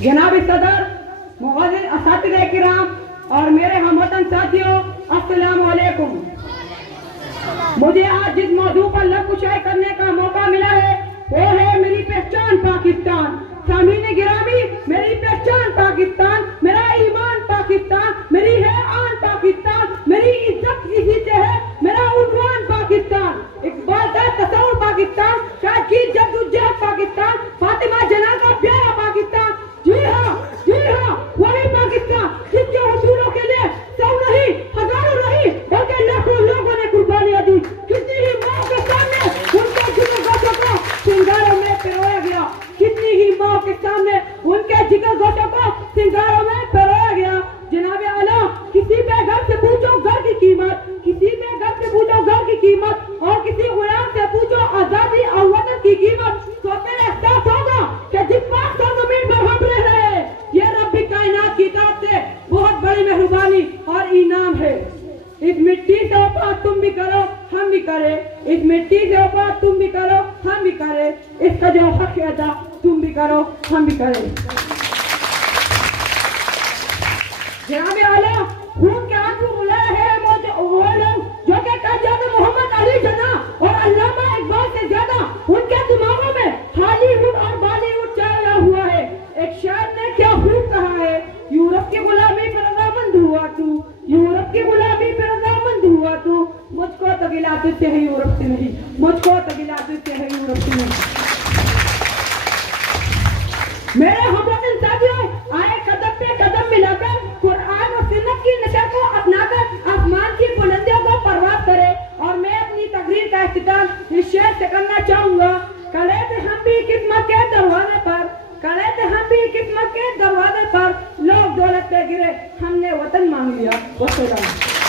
जनाब सदर, मुअज़्ज़िज़ असातिज़े किराम और मेरे हमवतन साथियों, अस्सलामु अलैकुम। मुझे आज जिस मौजू पर लफ्ज़ करने का मौका मिला है वो है मेरी पहचान पाकिस्तान। सामीन गिरामी, मेरी पहचान पाकिस्तान, मेरा ईमान पाकिस्तान, मेरी है आन पाकिस्तान, मेरी इज्जत इसी से है, मेरा उन्वान पाकिस्तान, इकबाल का तस्वुर पाकिस्तान, शायद की जद्दोजहद पाकिस्तान, फातिमा जना का प्यारा पाकिस्तान। जी हाँ, वही पाकिस्तान जिसके उसूलों के लिए सौ नहीं, हजारों नहीं, बल्कि लाखों लोगों ने कुर्बानियां दी। कितनी ही माँ के सामने उनके जिगर गोशों को सिंगारों में पिरोया गया, कितनी ही माँ के सामने उनके जिगर गोशों को सिंगारों में पिरोया गया। जनाब आला, किसी बेघर से पूछो घर की कीमत, किसी बेघर से पूछो घर की कीमत, और किसी गुलाम से पूछो आजादी और वतन की कीमत, तो फिर एहसास होगा कि जिस पाक सरजमीन पर हम रह रहे हैं ये रब्बी कायनात की तरफ से बहुत बड़ी मेहरबानी और इनाम है। इस मिट्टी से ऊपर तुम भी करो, हम भी करें, इस मिट्टी से ऊपर तुम भी करो, हम भी करें, इसका जो हक है अदा तुम भी करो, हम भी करें। जनाब आला, खून के आंसू रुलाए हैं वो लोग जो कि कायद मोहम्मद अली जना और अल्लामा इकबाल से ज्यादा उनके दिमागों में हॉलीवुड और बॉलीवुड चला हुआ है। एक शायर ने क्या खूब कहा है, यूरोप की गुलामी पर रजामंद हुआ तू, यूरोप की गुलामी पर रजामंद हुआ तू, मुझको तो गिला तुझसे है यूरोप से नहीं, मुझको तो गिला तुझसे है यूरोप से नहीं। मेरे हमवतन साथियों, आए कदम पे कदम मिलाकर कुरान और सुन्नत की नशा को अपनाकर आसमान की बुलंदियों को परवाज़ करें। और मैं अपनी तकरीर का इख्तिताम इस शेर से करना चाहूंगा, खड़े थे हम भी किस्मत के दरवाजे पर, खड़े थे हम भी किस्मत के दरवाजे पर, लोग दौलत पे गिरे, हमने वतन मांग लिया। वस्सलाम।